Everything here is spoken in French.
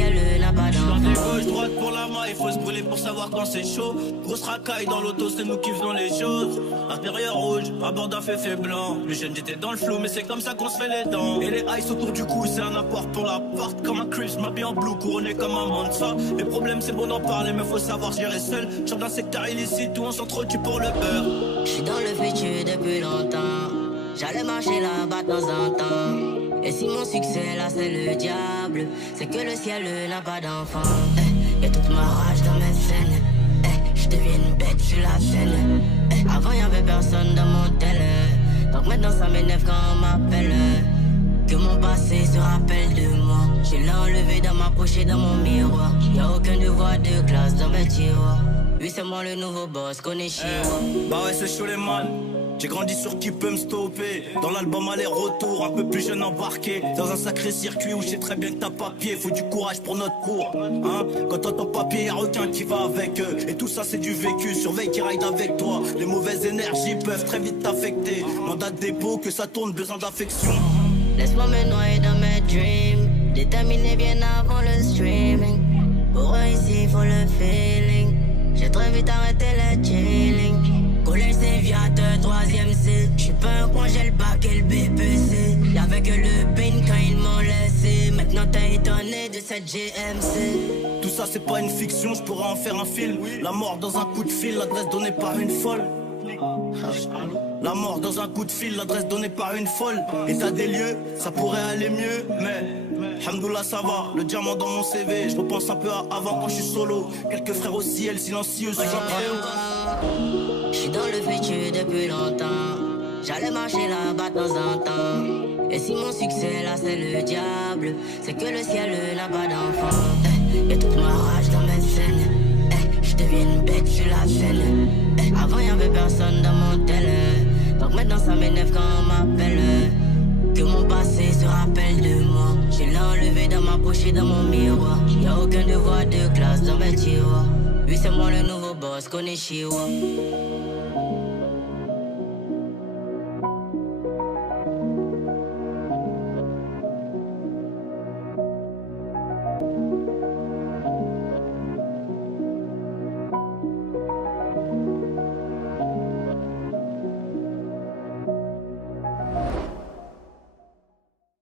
ciel n'a pas d'enfant. Gauche, droite pour la main, il faut se brûler pour savoir quand c'est chaud. Grosse racaille dans l'auto, c'est nous qui faisons les choses. Intérieur rouge, à bord d'un féfé blanc. Le jeune j'étais dans le flou, mais c'est comme ça qu'on se fait les dents. Et les ice autour du cou, c'est un apport pour la porte. Comme un Chris, m'habille en blue, couronné comme un Mansa. Les problèmes, c'est bon d'en parler, mais faut savoir gérer seul. J'suis dans un secteur illicite où on s'entretue pour le beurre. J'suis dans le futur depuis longtemps. J'allais marcher là-bas de temps en temps. Et si mon succès là c'est le diable, c'est que le ciel n'a pas d'enfant. Y'a toute ma rage dans mes scènes. J'deviens une bête sur la scène. Avant y'avait personne dans mon tel. Donc maintenant ça m'énerve quand on m'appelle. Que mon passé se rappelle de moi. Je l'ai enlevé dans ma poche et dans mon miroir. Y'a aucun devoir de classe dans mes tiroirs. Oui c'est moi le nouveau boss, connais chez moi. Bah ouais c'est chaud les man. J'ai grandi sur qui peut me stopper. Dans l'album aller-retour, un peu plus jeune embarqué. Dans un sacré circuit où je sais très bien que t'as pas pied. Faut du courage pour notre cours, hein. Quand t'entends papier, y'a requin qui va avec eux. Et tout ça c'est du vécu, surveille qui ride avec toi. Les mauvaises énergies peuvent très vite t'affecter. Mandat de dépôt, que ça tourne, besoin d'affection. Laisse-moi me noyer dans mes dreams. Déterminé bien avant le streaming. Pour ici, faut le feeling. J'ai très vite arrêté le chilling. Collège Séviateur, 3ème C. J'suis pas un coin, j'ai le bac et le BPC. Y'avait que le pain quand ils m'ont laissé. Maintenant t'es étonné de cette GMC. Tout ça c'est pas une fiction, je pourrais en faire un film. La mort dans un coup de fil, l'adresse donnée par une folle. La mort dans un coup de fil, l'adresse donnée par une folle. État des lieux, ça pourrait aller mieux, mais alhamdoulilah ça va, le diamant dans mon CV. Je repense un peu à avant quand je suis solo. Quelques frères au ciel, silencieux sous un préau. J'suis dans le futur depuis longtemps. J'allais marcher là-bas de temps en temps. Et si mon succès là c'est le diable, c'est que le ciel n'a pas d'enfant. Y'a toute ma rage dans mes scènes. J'deviens une bête sur la scène. Avant y'avait personne dans mon tel. Donc maintenant ça m'énerve quand on m'appelle. Que mon passé se rappelle de moi. Je l'ai enlevé dans ma poche et dans mon miroir. Y'a aucun devoir de classe dans mes tiroirs. Oui c'est moi le nouveau boss, connais chez moi.